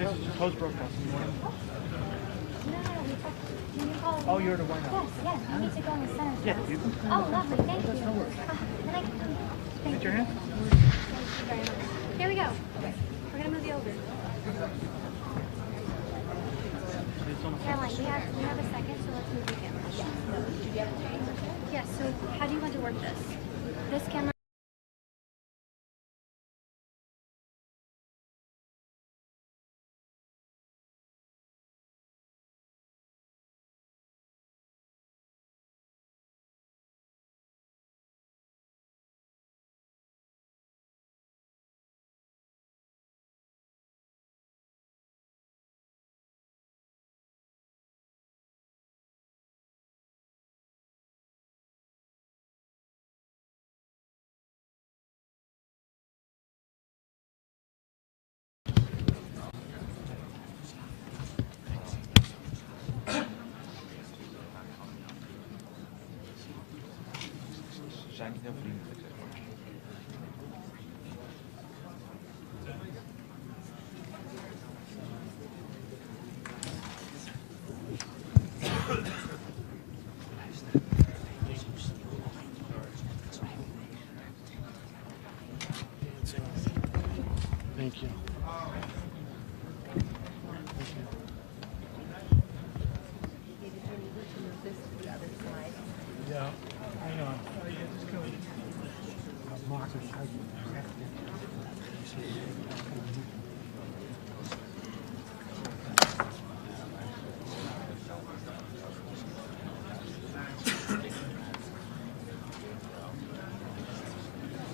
This is closed broadcast. Oh, you're the one. Yes, you need to go in the center. Yeah, you can. Oh, lovely, thank you. No worries. Can I Raise your hand. Thank you very much. Here we go. We're going to move you over. Caroline, we have a second, so let's move the camera. Yes, so how do you want to work this? This camera. Zijn niet heel vriendelijk. Thank you. Yeah, hang on. Maak het uit.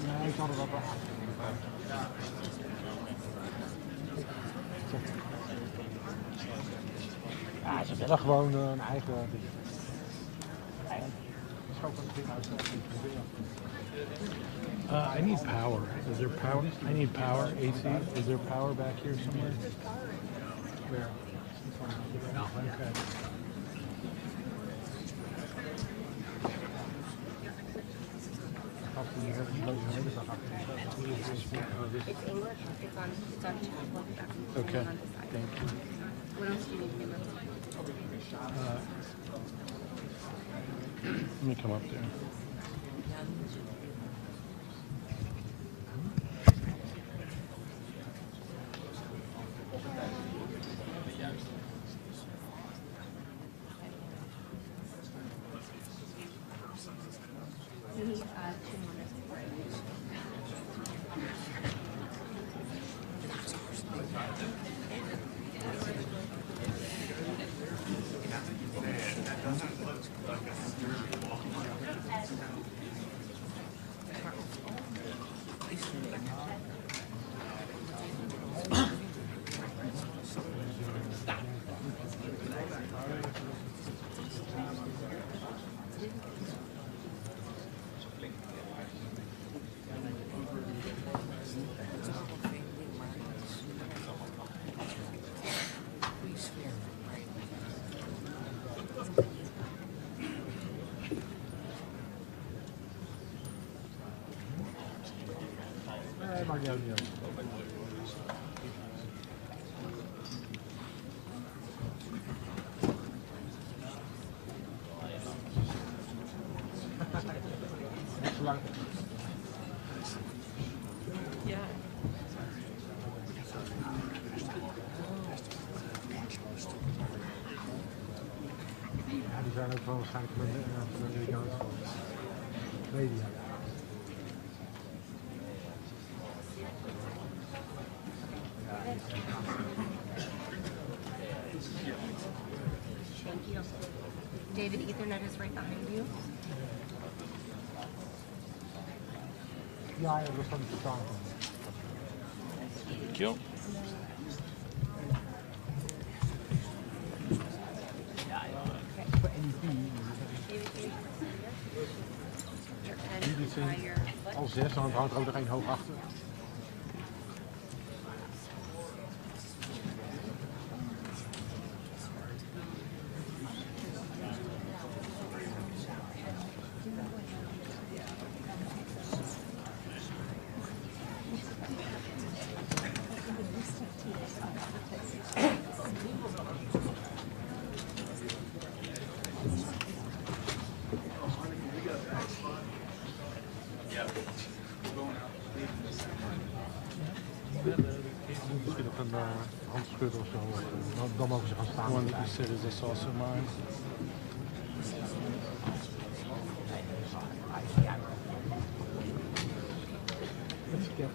Nee, ik had er wel bij. Ja, ze willen gewoon een eigen ding. I need power. Is there power? I need power. AC. Is there power back here somewhere? Where? No. Okay. It's English. It's on chat. Okay. Thank you. What else do you need to know? Let me come up there. Maakt jou niet uit. Niet zo lang. Ja. Ja, die zijn ook wel waarschijnlijk van de Amerikaanse media. Thank you. David, Ethernet is right behind you. Ja, dat was van de totaal. Thank you. Voor NET. Die zijn al 6, dan hangt er ook nog één hoog achter. Misschien op een handschudden of zo. Dan mogen ze gaan staan. One that you said is this also mine? Let's get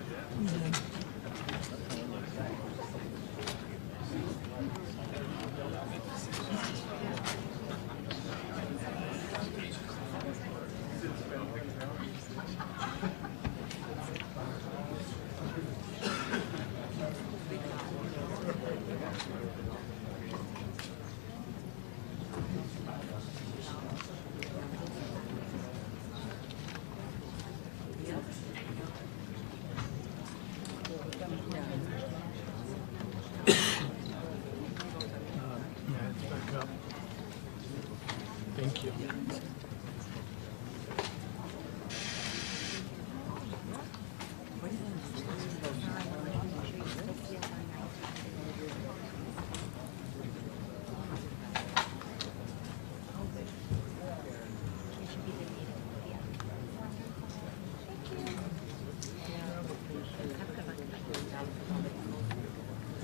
Thank you.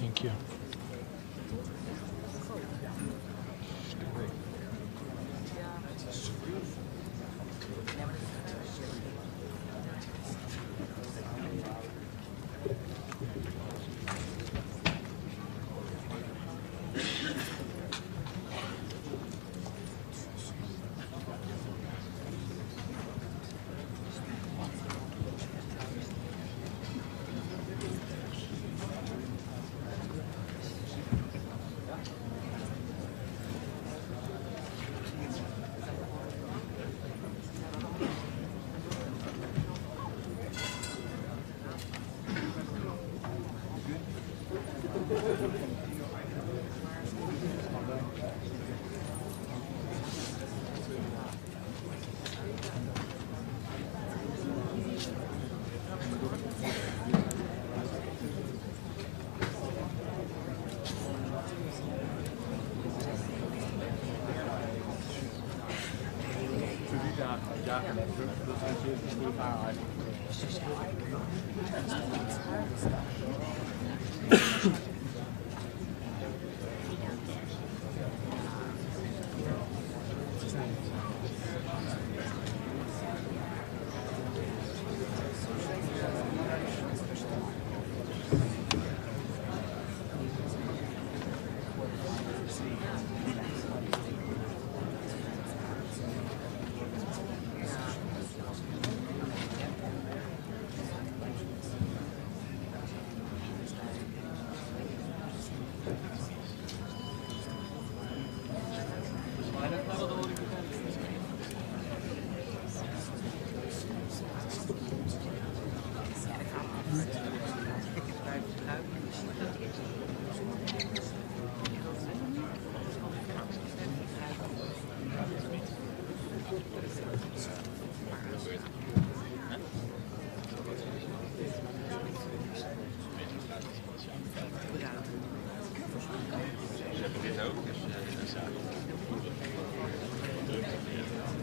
Thank you.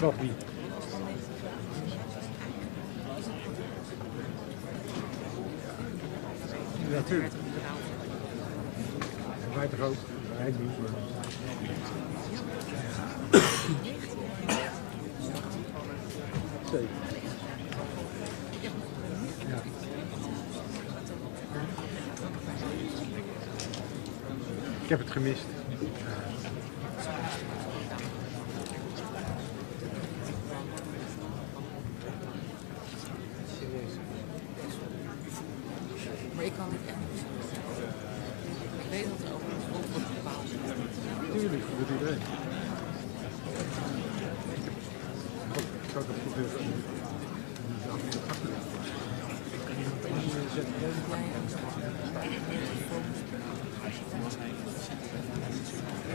Koffie. Ja, natuurlijk. Wij toch ook? Wij niet, maar... Zeker. Ja. Ik heb het gemist. Maar ik kan niet echt. Ik weet dat er over een grond wordt bepaald. Tuurlijk, dat doet iedereen. Ik zou dat proberen.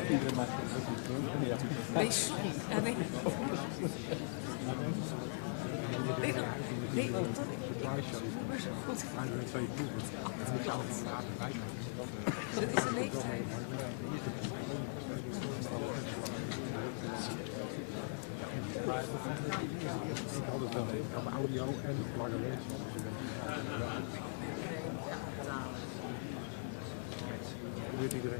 Iedereen maakt het ook. Nee, sorry. Ja, nee. Nee, dat maar zo goed. Dat is een leeftijd. Ik had het wel. Ik had audio en lange les. Weet iedereen.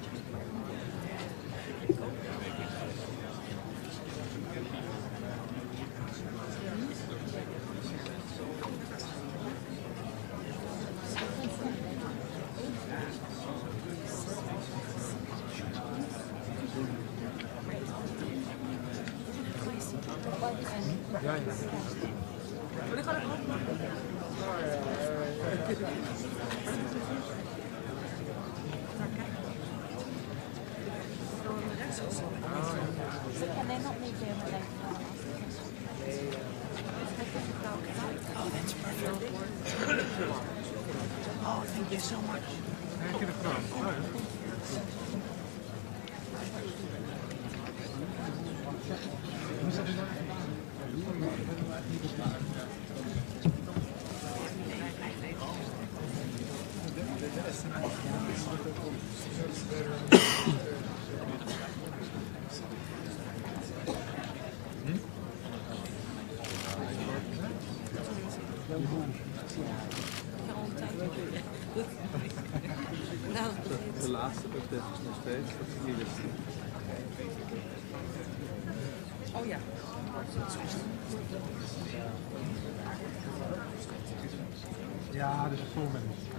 Ja, ja. Can they not leave there when they Oh, that's perfect. Oh, thank you so much. Kijk je de krant? Oh, ja. Nou, De laatste update is nog steeds dat ze hier is. oh ja. Ja, dus vol mensen.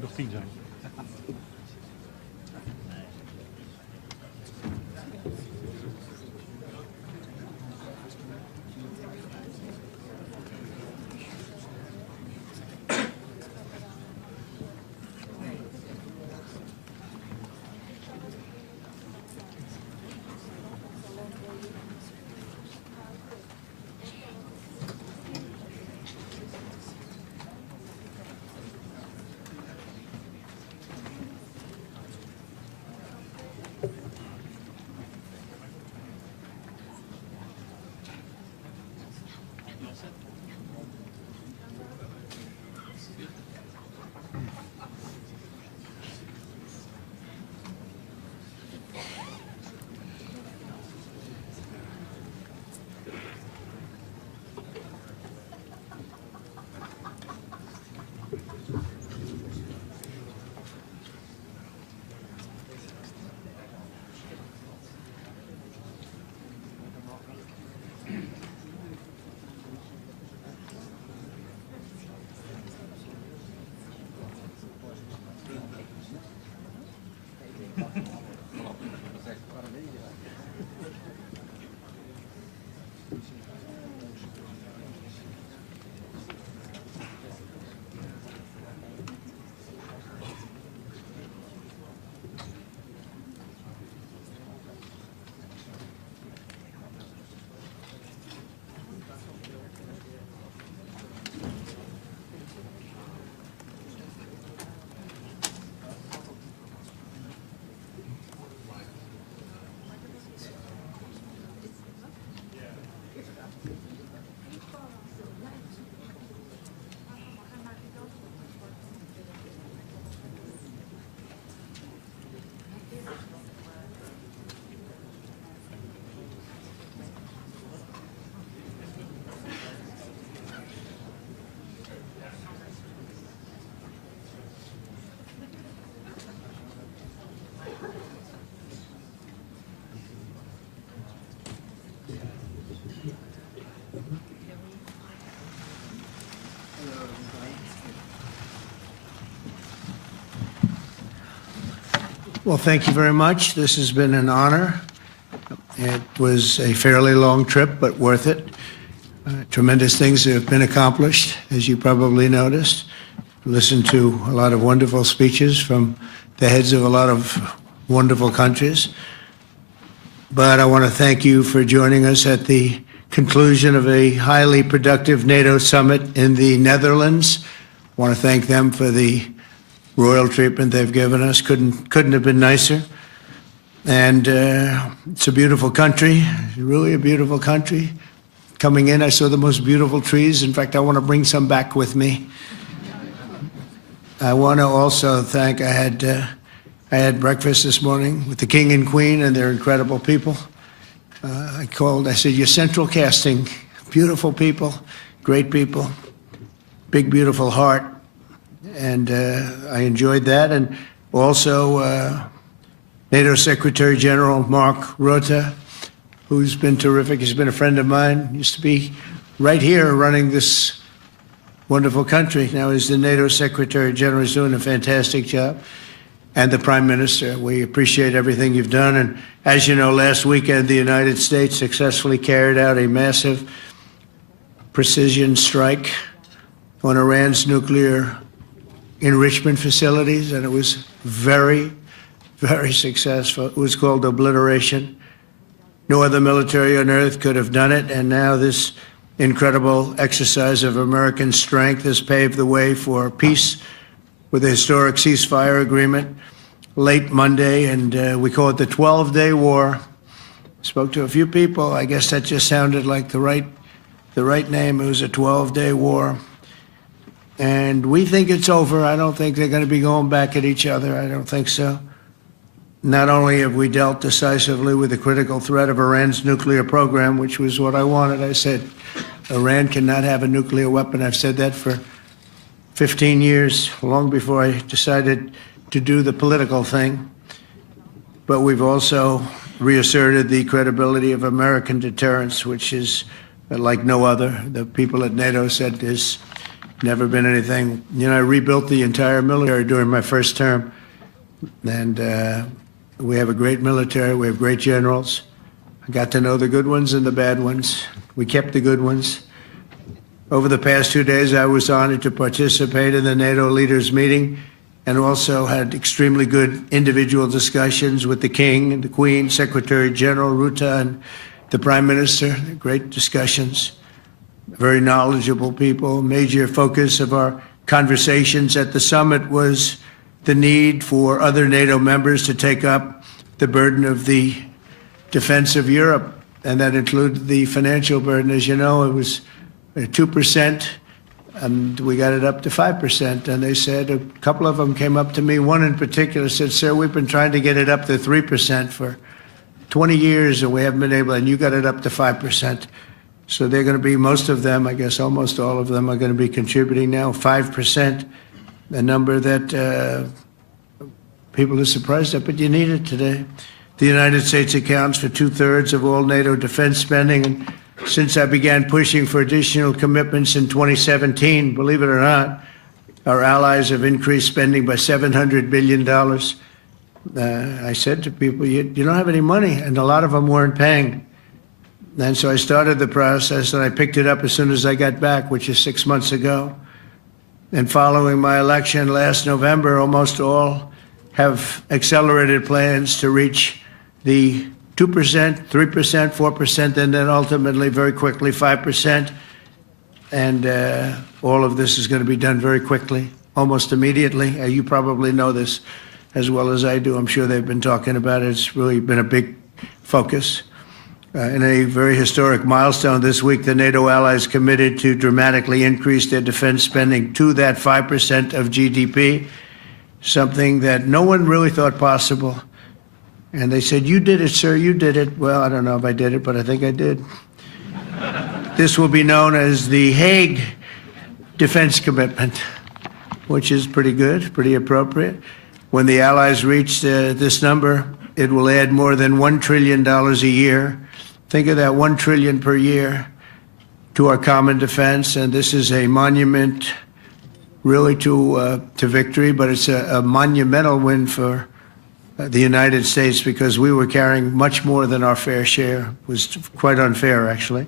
zou er 10 zijn. Well, thank you very much. This has been an honor. It was a fairly long trip, but worth it. Tremendous things have been accomplished, as you probably noticed. Listened to a lot of wonderful speeches from the heads of a lot of wonderful countries. But I want to thank you for joining us at the conclusion of a highly productive NATO summit in the Netherlands. I want to thank them for the royal treatment they've given us. Couldn't have been nicer. And it's a beautiful country, really a beautiful country. Coming in, I saw the most beautiful trees. In fact, I want to bring some back with me. I want to also thank, I had breakfast this morning with the King and Queen, and they're incredible people. I said, you're central casting, beautiful people, great people, big, beautiful heart. And I enjoyed that. And also NATO Secretary General Mark Rutte, who's been terrific. He's been a friend of mine, used to be right here running this wonderful country. Now he's the NATO Secretary General. He's doing a fantastic job. And the Prime Minister, we appreciate everything you've done. And as you know, last weekend, the United States successfully carried out a massive precision strike on Iran's nuclear enrichment facilities, and it was very, very successful. It was called obliteration. No other military on earth could have done it, and now this incredible exercise of American strength has paved the way for peace with a historic ceasefire agreement late Monday, and we call it the 12-day war. Spoke to a few people. I guess that just sounded like the right name. It was a 12-day war. And we think it's over. I don't think they're going to be going back at each other. I don't think so. Not only have we dealt decisively with the critical threat of Iran's nuclear program, which was what I wanted. I said, Iran cannot have a nuclear weapon. I've said that for 15 years, long before I decided to do the political thing. But we've also reasserted the credibility of American deterrence, which is like no other. The people at NATO said Never been anything. You know, I rebuilt the entire military during my first term. And we have a great military. We have great generals. I got to know the good ones and the bad ones. We kept the good ones. Over the past 2 days, I was honored to participate in the NATO leaders meeting and also had extremely good individual discussions with the King and the Queen, Secretary General Rutte, and the Prime Minister. Great discussions. Very knowledgeable people. Major focus of our conversations at the summit was the need for other NATO members to take up the burden of the defense of Europe, and that included the financial burden. As you know, it was 2%, and we got it up to 5%. And they said, a couple of them came up to me, one in particular said, "Sir, we've been trying to get it up to 3% for 20 years, and we haven't been able, and you got it up to 5%. So they're going to be, most of them, I guess almost all of them, are going to be contributing now 5%, a number that people are surprised at, but you need it today. The United States accounts for 2/3 of all NATO defense spending. And since I began pushing for additional commitments in 2017, believe it or not, our allies have increased spending by $700 billion. I said to people, you don't have any money, and a lot of them weren't paying. And so I started the process, and I picked it up as soon as I got back, which is 6 months ago. And following my election last November, almost all have accelerated plans to reach the 2%, 3%, 4%, and then ultimately, very quickly, 5%. And all of this is going to be done very quickly, almost immediately. You probably know this as well as I do. I'm sure they've been talking about it. It's really been a big focus. In a very historic milestone this week, the NATO allies committed to dramatically increase their defense spending to that 5% of GDP, something that no one really thought possible. And they said, "You did it, sir, you did it." Well, I don't know if I did it, but I think I did. This will be known as the Hague defense commitment, which is pretty good, pretty appropriate. When the allies reach this number, it will add more than $1 trillion a year. Think of that, $1 trillion per year to our common defense. And this is a monument really to victory, but it's a monumental win for the United States, because we were carrying much more than our fair share. It was quite unfair, actually.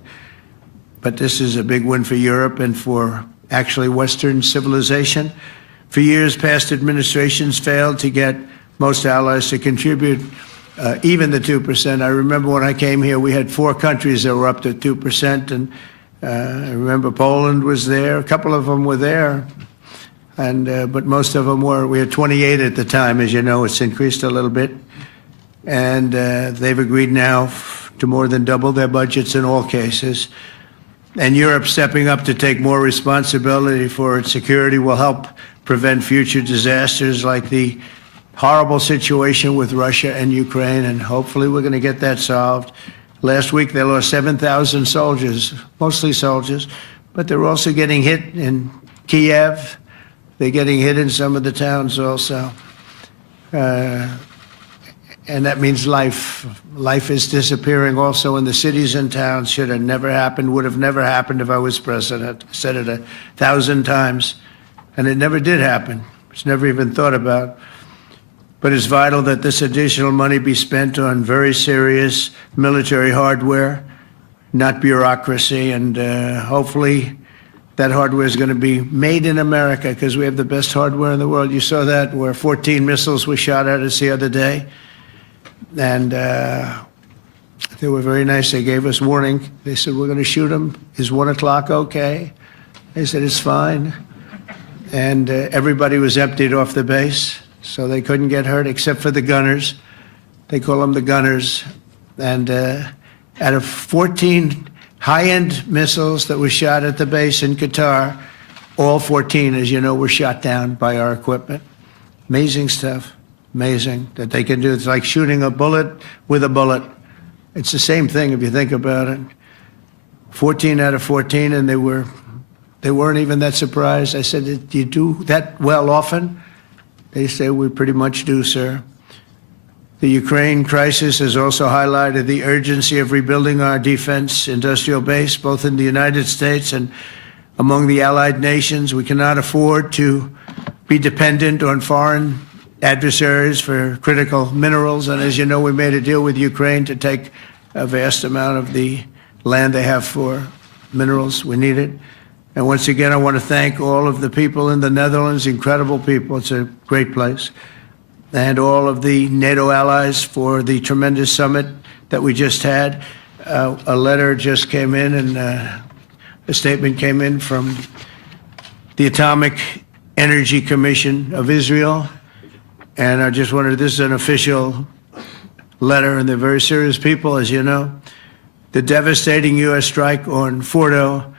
But this is a big win for Europe and for actually Western civilization. For years, past administrations failed to get most allies to contribute even the 2%. I remember when I came here, we had 4 countries that were up to 2%, and I remember Poland was there. A couple of them were there. But most of them were. We had 28 at the time. As you know, it's increased a little bit. And they've agreed now to more than double their budgets in all cases. And Europe stepping up to take more responsibility for its security will help prevent future disasters like the horrible situation with Russia and Ukraine. And hopefully we're going to get that solved. Last week they lost 7,000 soldiers, mostly soldiers, but they're also getting hit in Kiev. They're getting hit in some of the towns also. And that means life. Life is disappearing also in the cities and towns. Should have never happened, would have never happened if I was president. I said it 1,000 times. And it never did happen. It's never even thought about. But it's vital that this additional money be spent on very serious military hardware, not bureaucracy. And hopefully that hardware is going to be made in America, because we have the best hardware in the world. You saw that, where 14 missiles were shot at us the other day. And they were very nice. They gave us warning. They said, "We're going to shoot them. Is 1 o'clock okay?" They said, "It's fine." And everybody was emptied off the base, so they couldn't get hurt except for the gunners. They call them the gunners. And out of 14 high-end missiles that were shot at the base in Qatar, all 14, as you know, were shot down by our equipment. Amazing stuff. Amazing that they can do. It's like shooting a bullet with a bullet. It's the same thing if you think about it. 14 out of 14, and they weren't even that surprised. I said, "Do you do that well often?" They say, "We pretty much do, sir." The Ukraine crisis has also highlighted the urgency of rebuilding our defense industrial base, both in the United States and among the allied nations. We cannot afford to be dependent on foreign adversaries for critical minerals. And as you know, we made a deal with Ukraine to take a vast amount of the land they have for minerals. We need it. And once again, I want to thank all of the people in the Netherlands, incredible people. It's a great place. And all of the NATO allies for the tremendous summit that we just had. A letter just came in, and a statement came in from the Atomic Energy Commission of Israel. And I just wanted, this is an official letter, and they're very serious people, as you know. The devastating U.S. strike on Fordo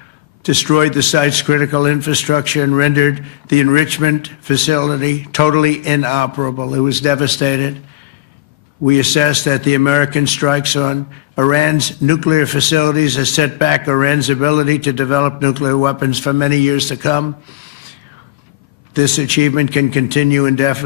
destroyed the site's critical infrastructure and rendered the enrichment facility totally inoperable. It was devastated. We assess that the American strikes on Iran's nuclear facilities has set back Iran's ability to develop nuclear weapons for many years to come. This achievement can continue indefinitely.